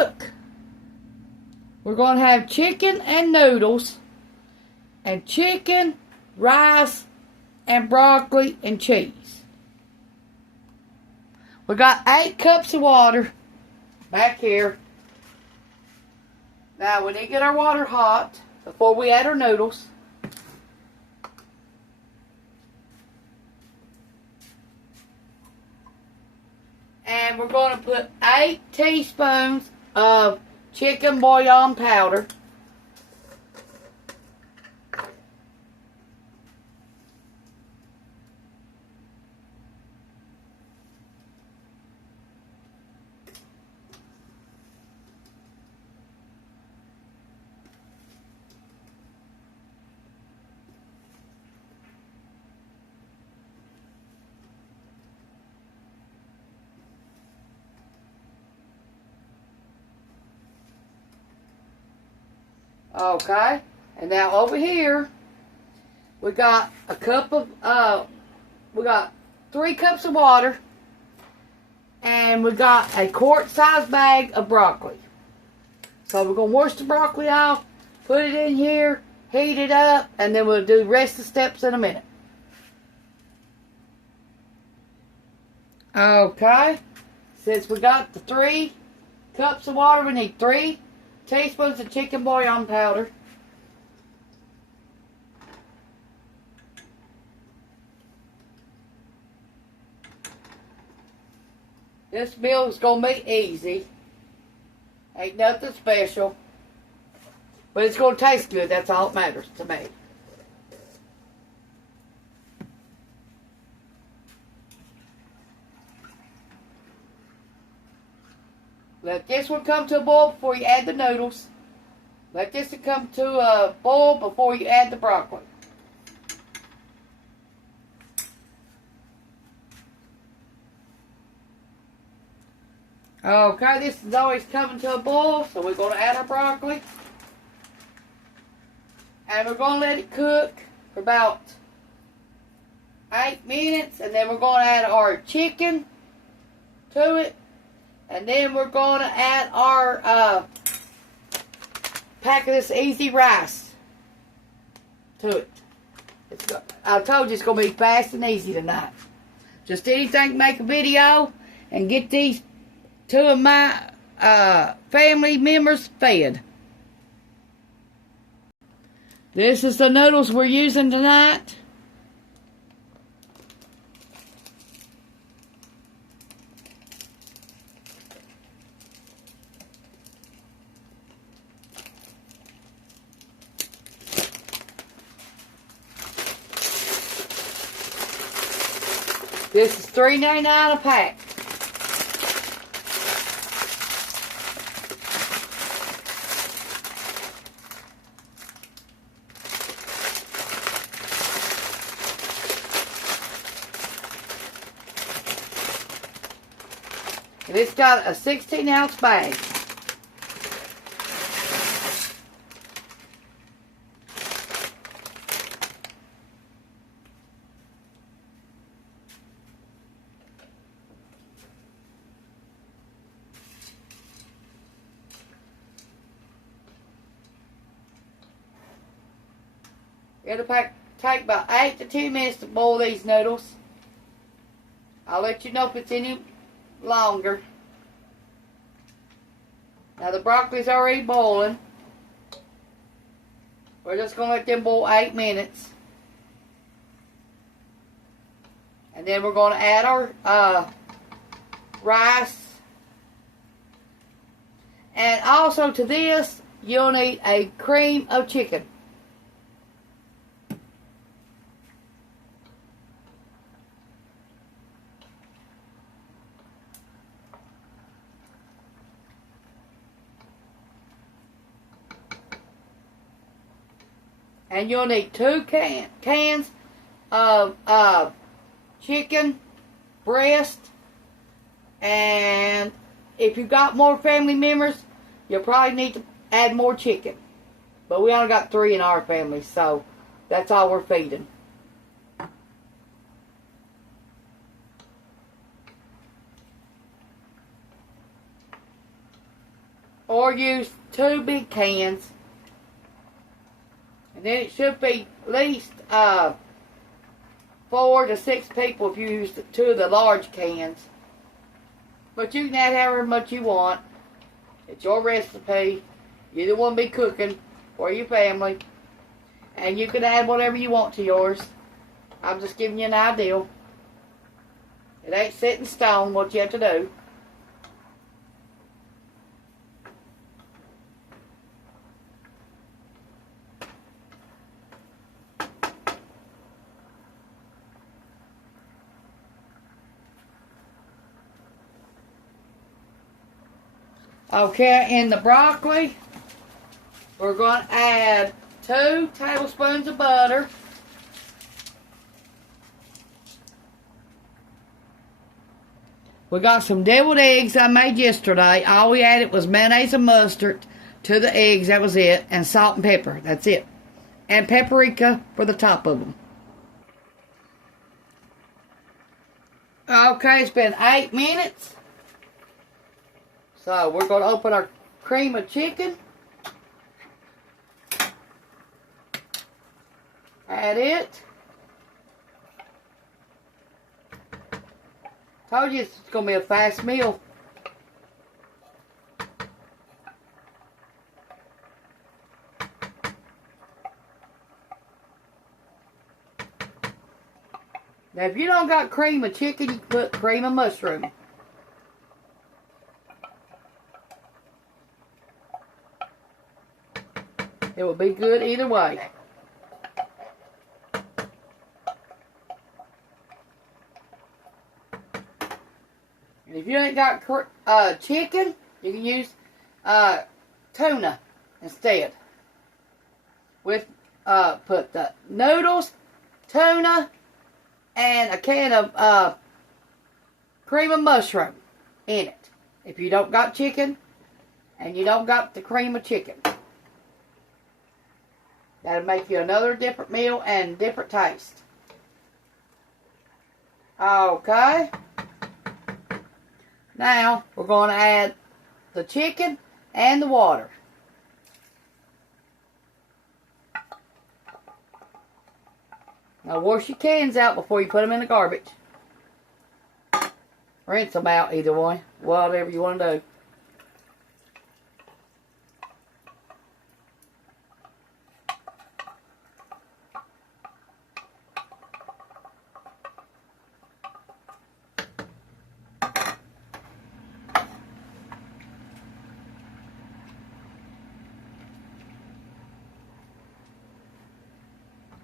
cook, we're going to have chicken and noodles, and chicken, rice, and broccoli and cheese. We got 8 cups of water back here. Now we need to get our water hot before we add our noodles. And we're going to put 8 teaspoons of chicken bouillon powder. Okay, and now over here, we got a cup of, we got 3 cups of water, and we got a quart-sized bag of broccoli. So we're going to wash the broccoli off, put it in here, heat it up, and then we'll do the rest of the steps in a minute. Okay, since we got the 3 cups of water, we need 3 teaspoons of chicken bouillon powder. This meal is going to be easy. Ain't nothing special. But it's going to taste good. That's all that matters to me. Let this one come to a boil before you add the noodles. Let this one come to a boil before you add the broccoli. Okay, this is always coming to a boil, so we're going to add our broccoli. And we're going to let it cook for about 8 minutes, and then we're going to add our chicken to it. And then we're going to add our pack of this easy rice to it. I told you it's going to be fast and easy tonight. Just anything to make a video and get these 2 of my family members fed. This is the noodles we're using tonight. This is $3.99 a pack. And it's got a 16-ounce bag. It'll take about 8 to 10 minutes to boil these noodles. I'll let you know if it's any longer. Now the broccoli's already boiling. We're just going to let them boil 8 minutes. And then we're going to add our rice. And also to this, you'll need a cream of chicken. And you'll need 2 cans of chicken breast. And if you've got more family members, you'll probably need to add more chicken. But we only got 3 in our family, so that's all we're feeding. or use 2 big cans. And then it should be at least 4 to 6 people if you use 2 of the large cans. But you can add however much you want. It's your recipe. You're the one be cooking for your family. And you can add whatever you want to yours. I'm just giving you an idea. It ain't set in stone what you have to do. Okay, in the broccoli, we're going to add 2 tablespoons of butter. We got some deviled eggs I made yesterday. All we added was mayonnaise and mustard to the eggs. That was it. And salt and pepper. That's it. And paprika for the top of them. Okay, it's been 8 minutes. So we're going to open our cream of chicken. Add it. Told you it's going to be a fast meal. Now if you don't got cream of chicken, you can put cream of mushroom. It will be good either way. And if you ain't got chicken, you can use tuna instead. With put the noodles, tuna, and a can of cream of mushroom in it. If you don't got chicken and you don't got the cream of chicken. That'll make you another different meal and different taste. Okay. Now, we're going to add the chicken and the water. Now, wash your cans out before you put them in the garbage. Rinse them out either way. Whatever you want to do.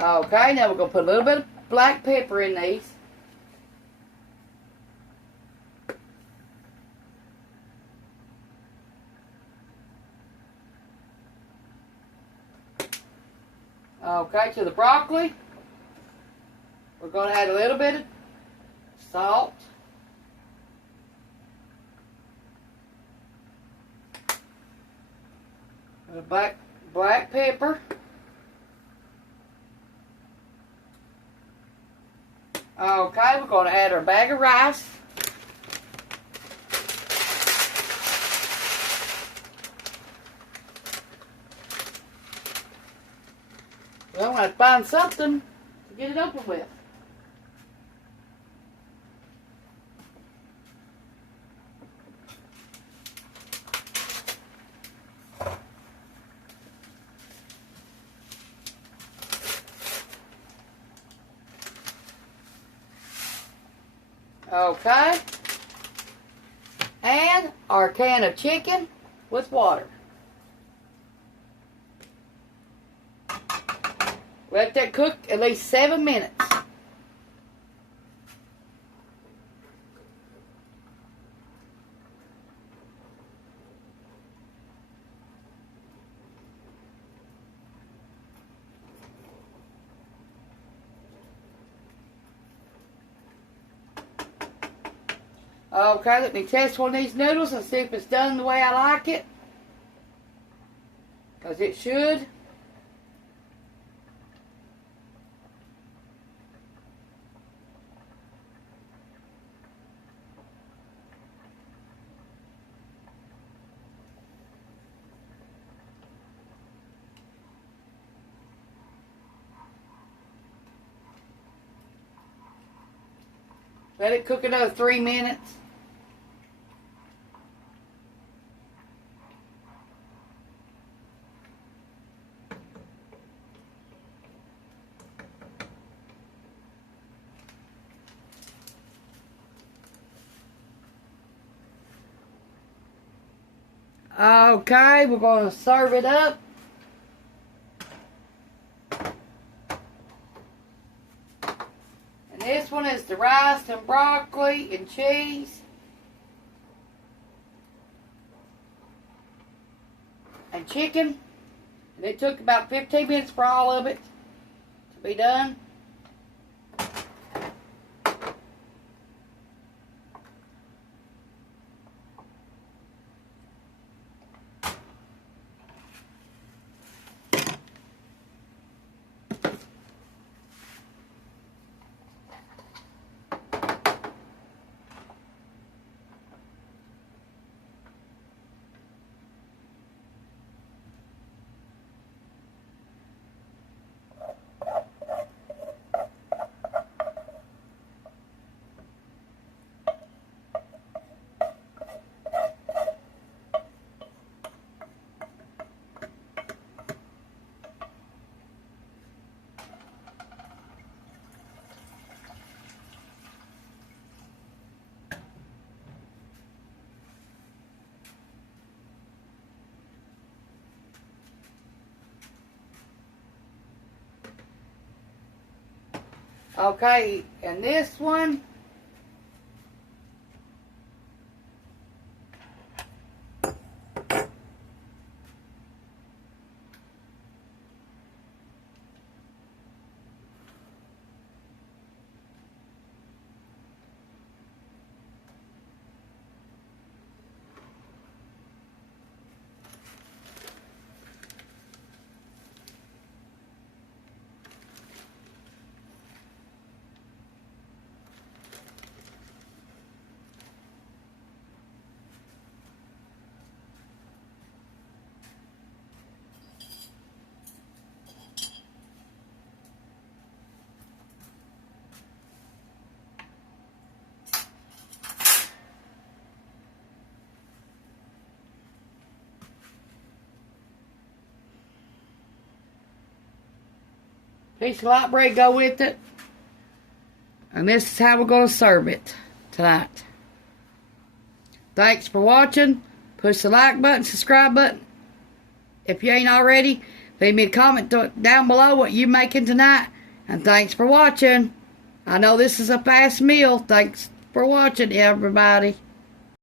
Okay, now we're going to put a little bit of black pepper in these. Okay, to the broccoli, we're going to add a little bit of salt. And a black pepper. Okay, we're going to add our bag of rice. Well, I'm going to find something to get it open with. Okay. And our can of chicken with water. Let that cook at least 7 minutes. Okay, let me test one of these noodles and see if it's done the way I like it. Because it should. Let it cook another 3 minutes. Okay, we're going to serve it up. And this one is the rice and broccoli and cheese. And chicken. And it took about 15 minutes for all of it to be done. Okay, and this one, piece of light bread go with it. And this is how we're going to serve it tonight. Thanks for watching. Push the like button, subscribe button. If you ain't already, leave me a comment down below what you making tonight. And thanks for watching. I know this is a fast meal. Thanks for watching, everybody.